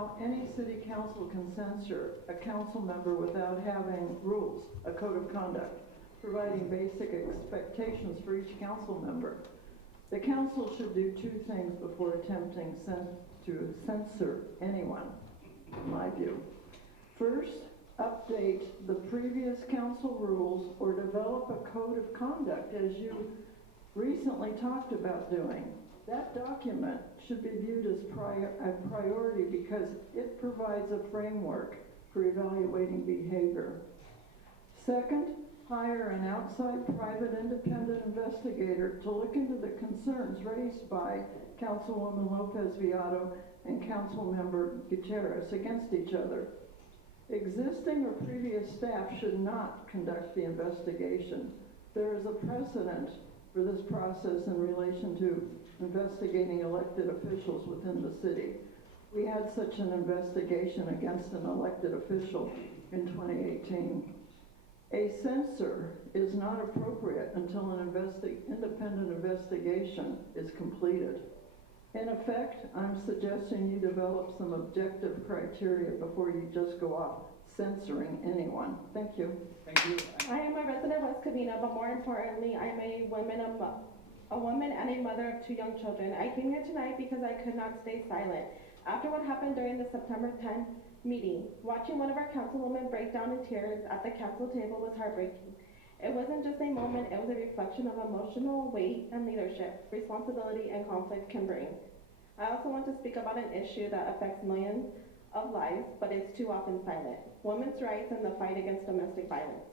Now, any city council can censure a council member without having rules, a code of conduct, providing basic expectations for each council member. The council should do two things before attempting to censor anyone, in my view. First, update the previous council rules or develop a code of conduct, as you recently talked about doing. That document should be viewed as a priority because it provides a framework for evaluating behavior. Second, hire an outside private independent investigator to look into the concerns raised by Councilwoman Lopez-Viado and Councilmember Gutierrez against each other. Existing or previous staff should not conduct the investigation. There is a precedent for this process in relation to investigating elected officials within the city. We had such an investigation against an elected official in 2018. A censor is not appropriate until an independent investigation is completed. In effect, I'm suggesting you develop some objective criteria before you just go off censoring anyone. Thank you. Thank you. I am a resident of West Covina, but more importantly, I'm a woman and a mother of 2 young children. I came here tonight because I could not stay silent. After what happened during the September 10th meeting, watching one of our councilwomen break down in tears at the council table was heartbreaking. It wasn't just a moment, it was a reflection of emotional weight and leadership, responsibility, and conflict can bring. I also want to speak about an issue that affects millions of lives, but is too often silent: women's rights and the fight against domestic violence.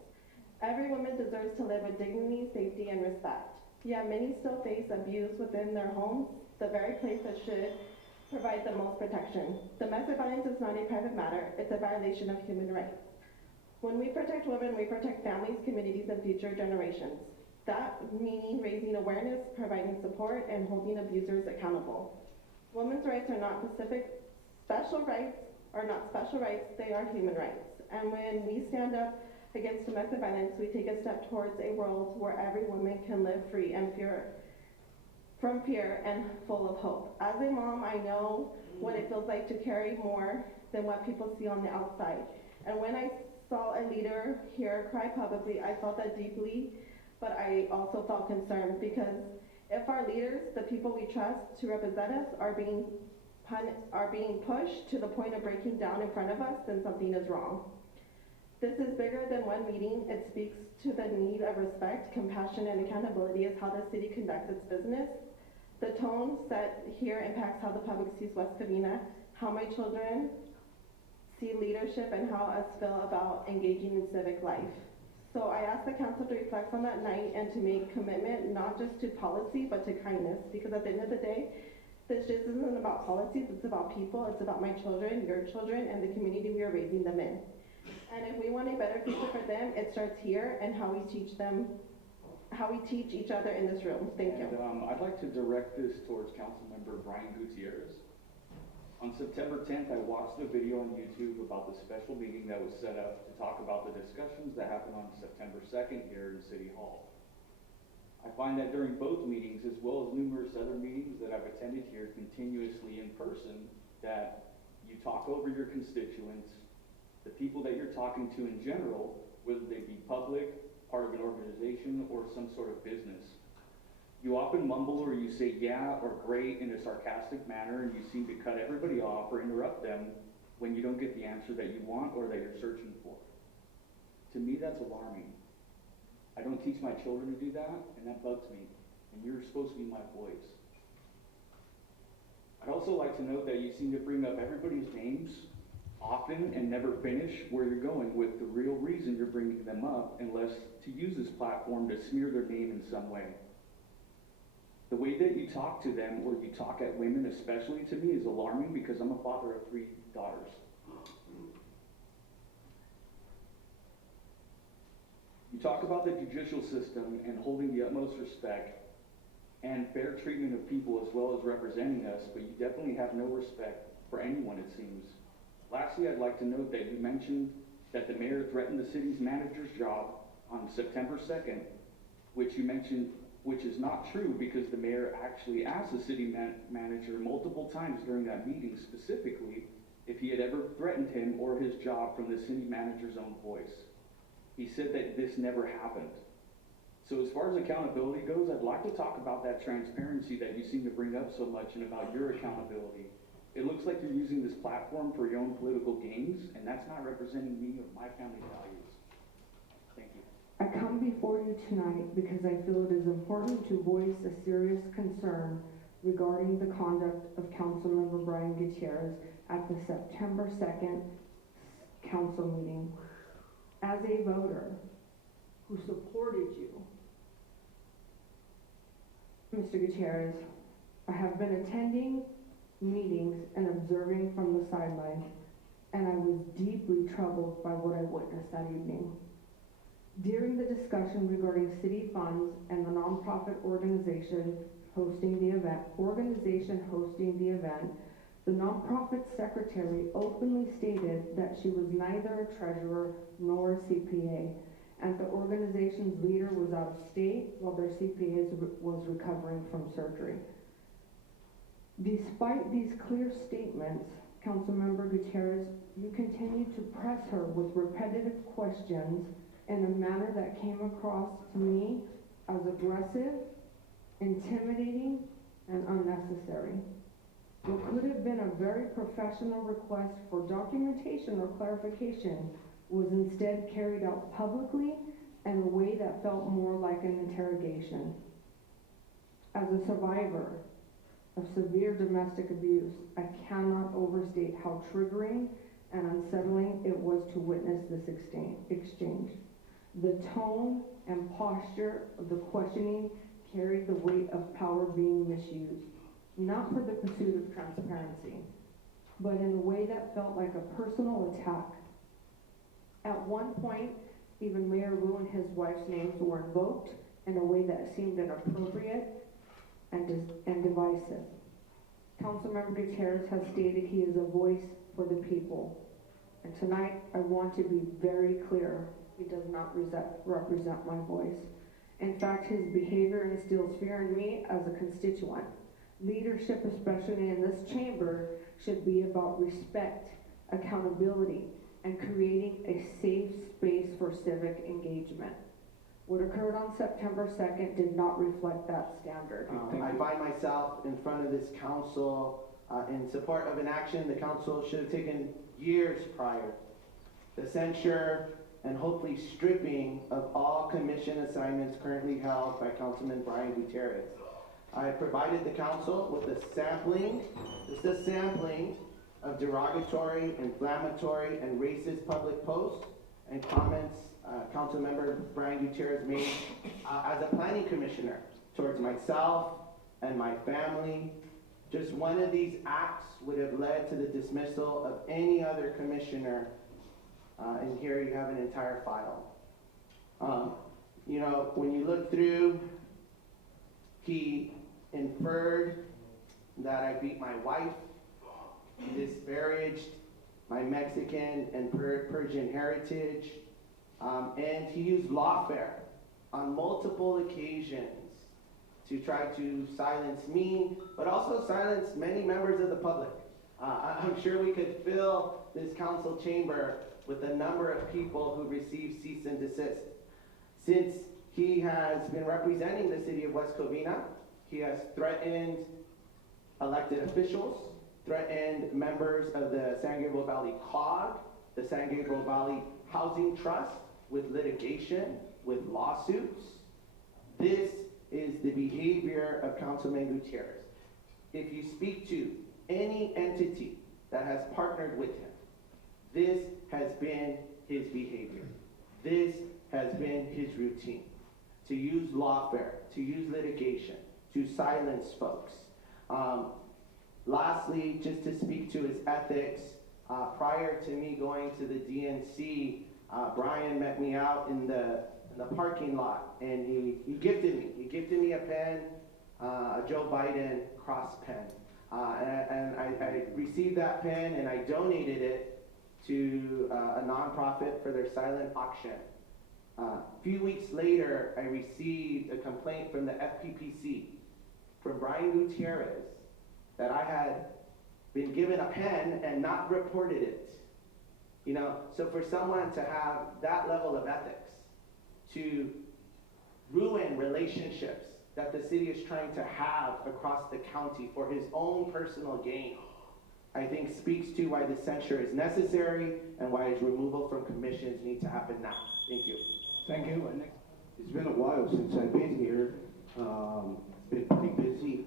Every woman deserves to live with dignity, safety, and respect. Yet many still face abuse within their homes, the very place that should provide the most protection. Domestic violence is not a private matter, it's a violation of human rights. When we protect women, we protect families, communities, and future generations. That meaning raising awareness, providing support, and holding abusers accountable. Women's rights are not special rights, they are human rights. And when we stand up against domestic violence, we take a step towards a world where every woman can live free and from fear and full of hope. As a mom, I know what it feels like to carry more than what people see on the outside. And when I saw a leader here cry publicly, I felt that deeply, but I also felt concerned because if our leaders, the people we trust to represent us, are being pushed to the point of breaking down in front of us, then something is wrong. This is bigger than one meeting. It speaks to the need of respect, compassion, and accountability as how the city conducts its business. The tone set here impacts how the public sees West Covina, how my children see leadership, and how us feel about engaging in civic life. So I ask the council to reflect on that night and to make commitment not just to policy, but to kindness, because at the end of the day, this just isn't about policies, it's about people, it's about my children, your children, and the community we are raising them in. And if we want a better future for them, it starts here and how we teach each other in this room. Thank you. I'd like to direct this towards Councilmember Brian Gutierrez. On September 10th, I watched a video on YouTube about the special meeting that was set up to talk about the discussions that happened on September 2nd here in City Hall. I find that during both meetings, as well as numerous other meetings that I've attended here continuously in person, that you talk over your constituents, the people that you're talking to in general, whether they be public, part of an organization, or some sort of business. You often mumble or you say yeah or great in a sarcastic manner, and you seem to cut everybody off or interrupt them when you don't get the answer that you want or that you're searching for. To me, that's alarming. I don't teach my children to do that, and that bugs me, and you're supposed to be my voice. I'd also like to note that you seem to bring up everybody's names often and never finish where you're going with the real reason you're bringing them up, unless to use this platform to smear their name in some way. The way that you talk to them, or you talk at women especially, to me is alarming because I'm a father of 3 daughters. You talk about the judicial system and holding the utmost respect and fair treatment of people as well as representing us, but you definitely have no respect for anyone, it seems. Lastly, I'd like to note that you mentioned that the mayor threatened the city's manager's job on September 2nd, which you mentioned, which is not true because the mayor actually asked the city manager multiple times during that meeting specifically if he had ever threatened him or his job from the city manager's own voice. He said that this never happened. So as far as accountability goes, I'd like to talk about that transparency that you seem to bring up so much and about your accountability. It looks like you're using this platform for your own political gains, and that's not representing me or my family values. Thank you. I come before you tonight because I feel it is important to voice a serious concern regarding the conduct of Councilmember Brian Gutierrez at the September 2nd council meeting. As a voter who supported you, Mr. Gutierrez, I have been attending meetings and observing from the sidelines, and I was deeply troubled by what I witnessed that evening. During the discussion regarding city funds and the nonprofit organization hosting the event, the nonprofit secretary openly stated that she was neither a treasurer nor a CPA, and the organization's leader was out of state while their CPA was recovering from surgery. Despite these clear statements, Councilmember Gutierrez, you continued to press her with repetitive questions in a manner that came across to me as aggressive, intimidating, and unnecessary. What could have been a very professional request for documentation or clarification was instead carried out publicly in a way that felt more like an interrogation. As a survivor of severe domestic abuse, I cannot overstate how triggering and unsettling it was to witness this exchange. The tone and posture of the questioning carried the weight of power being misused, not for the pursuit of transparency, but in a way that felt like a personal attack. At one point, even Mayor Wu and his wife's names were invoked in a way that seemed inappropriate and divisive. Councilmember Gutierrez has stated he is a voice for the people. And tonight, I want to be very clear, he does not represent my voice. In fact, his behavior instills fear in me as a constituent. Leadership, especially in this chamber, should be about respect, accountability, and creating a safe space for civic engagement. What occurred on September 2nd did not reflect that standard. I find myself in front of this council in support of an action the council should have taken years prior. The censure and hopefully stripping of all commission assignments currently held by Councilman Brian Gutierrez. I provided the council with a sampling, just a sampling of derogatory, inflammatory, and racist public posts and comments Councilmember Brian Gutierrez made as a planning commissioner towards myself and my family. Just one of these acts would have led to the dismissal of any other commissioner, and here you have an entire file. You know, when you look through, he inferred that I beat my wife, he disparaged my Mexican and Persian heritage, and he used lawfare on multiple occasions to try to silence me, but also silence many members of the public. I'm sure we could fill this council chamber with the number of people who received cease and desist. Since he has been representing the city of West Covina, he has threatened elected officials, threatened members of the San Gabriel Valley COG, the San Gabriel Valley Housing Trust, with litigation, with lawsuits. This is the behavior of Councilman Gutierrez. If you speak to any entity that has partnered with him, this has been his behavior. This has been his routine. To use lawfare, to use litigation, to silence folks. Lastly, just to speak to his ethics, prior to me going to the DNC, Brian met me out in the parking lot, and he gifted me a pen, a Joe Biden cross pen. And I received that pen and I donated it to a nonprofit for their silent auction. A few weeks later, I received a complaint from the FPPC from Brian Gutierrez that I had been given a pen and not reported it. You know, so for someone to have that level of ethics, to ruin relationships that the city is trying to have across the county for his own personal gain, I think speaks to why the censure is necessary and why his removal from commissions need to happen now. Thank you. Thank you. It's been a while since I've been here. It's been pretty busy.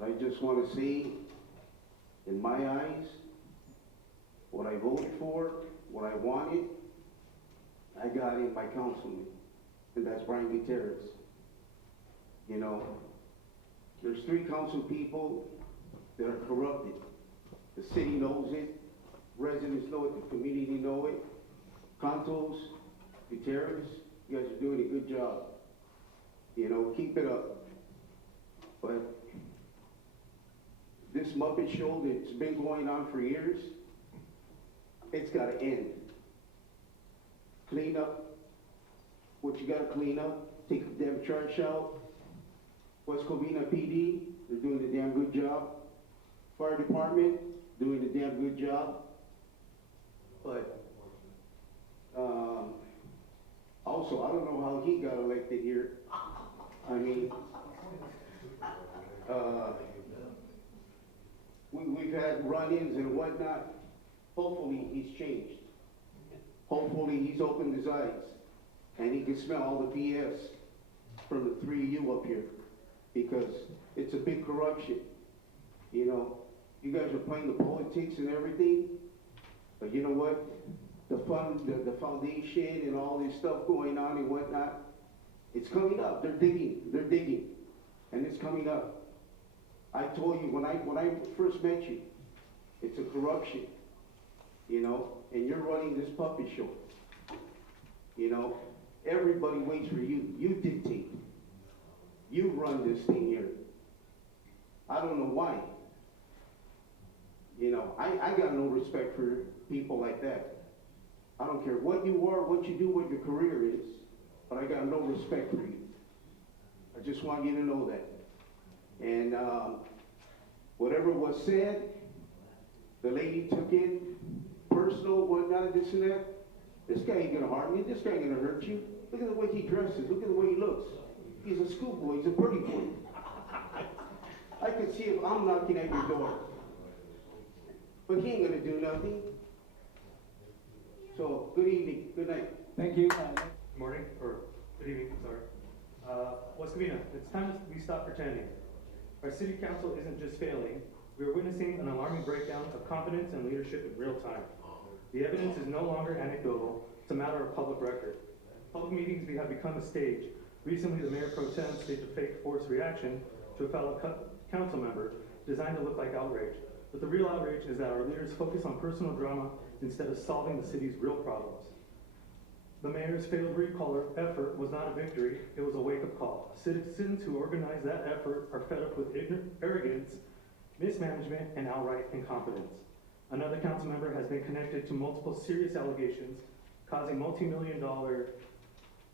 I just want to say, in my eyes, what I voted for, what I wanted, I got in my councilman, and that's Brian Gutierrez. You know, there's 3 council people that are corrupted. The city knows it, residents know it, the community know it. Councils, Gutierrez, you guys are doing a good job. You know, keep it up. But this Muppet show that's been going on for years, it's got to end. Clean up what you got to clean up. Take the damn trash out. West Covina PD, they're doing a damn good job. Fire department, doing a damn good job. But also, I don't know how he got elected here. I mean, we've had run-ins and whatnot. Hopefully he's changed. Hopefully he's opened his eyes and he can smell all the BS from the 3 of you up here, because it's a big corruption. You know, you guys are playing the politics and everything, but you know what? The foundation and all this stuff going on and whatnot, it's coming up. They're digging, and it's coming up. I told you when I first met you, it's a corruption, you know, and you're running this puppet show. You know, everybody waits for you. You dictate. You run this thing here. I don't know why. You know, I got no respect for people like that. I don't care what you are, what you do, what your career is, but I got no respect for you. I just want you to know that. And whatever was said, the lady took it personal, whatnot, this and that. This guy ain't gonna harm you. This guy ain't gonna hurt you. Look at the way he dresses. Look at the way he looks. He's a schoolboy. He's a pretty boy. I could see if I'm knocking at your door. But he ain't gonna do nothing. So, good evening. Good night. Thank you. Good morning, or good evening, sorry. West Covina, it's time we stop pretending. Our city council isn't just failing, we are witnessing an alarming breakdown of confidence and leadership in real time. The evidence is no longer anecdotal, it's a matter of public record. Public meetings have become a stage. Recently, the Mayor Pro Tem staged a fake forced reaction to a fellow council member designed to look like outrage. But the real outrage is that our leaders focus on personal drama instead of solving the city's real problems. The mayor's failed recall effort was not a victory, it was a wake-up call. Citizens who organized that effort are fed up with arrogance, mismanagement, and outright incompetence. Another council member has been connected to multiple serious allegations, causing multi-million-dollar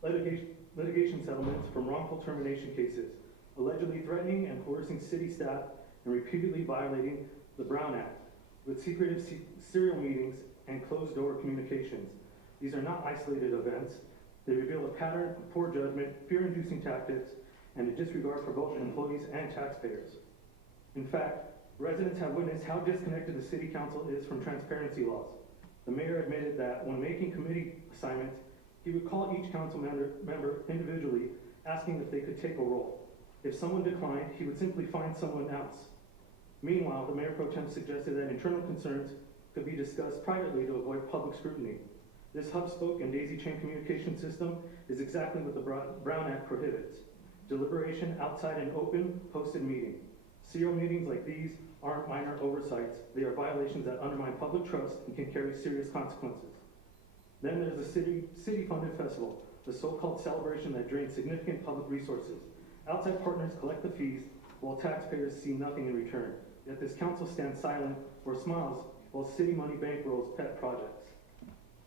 litigation settlements from wrongful termination cases, allegedly threatening and coercing city staff and repeatedly violating the Brown Act with secretive serial meetings and closed-door communications. These are not isolated events. They reveal a pattern of poor judgment, fear-inducing tactics, and a disregard for both employees and taxpayers. In fact, residents have witnessed how disconnected the city council is from transparency laws. The mayor admitted that when making committee assignments, he would call each council member individually, asking if they could take a role. If someone declined, he would simply find someone else. Meanwhile, the Mayor Pro Tem suggested that internal concerns could be discussed privately to avoid public scrutiny. This hub-spoke and daisy-chain communication system is exactly what the Brown Act prohibits. Deliberation outside an open, posted meeting. Serial meetings like these aren't minor oversights. They are violations that undermine public trust and can carry serious consequences. Then there's the city-funded festival, the so-called celebration that drains significant public resources. Outside partners collect the fees while taxpayers see nothing in return. Yet this council stands silent or smiles while city money bankrolls pet projects.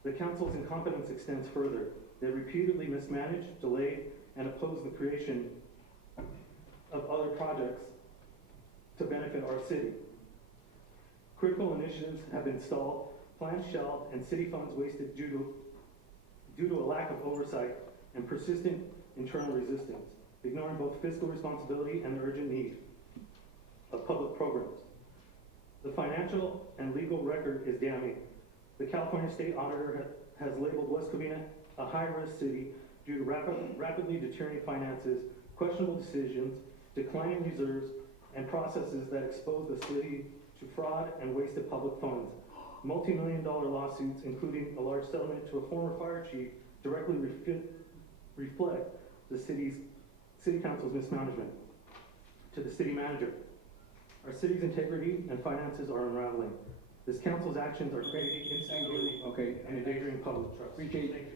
The council's incompetence extends further. They repeatedly mismanage, delay, and oppose the creation of other projects to benefit our city. Critical initiatives have been stalled, plans shelved, and city funds wasted due to a lack of oversight and persistent internal resistance, ignoring both fiscal responsibility and the urgent need of public programs. The financial and legal record is damning. The California State Auditor has labeled West Covina a high-risk city due to rapidly deteriorating finances, questionable decisions, declining reserves, and processes that expose the city to fraud and wasted public funds. Multi-million-dollar lawsuits, including a large settlement to a former fire chief, directly reflect the city council's mismanagement. To the city manager, our city's integrity and finances are unraveling. This council's actions are creating instability Okay, and endangering public trust. appreciate Thank you.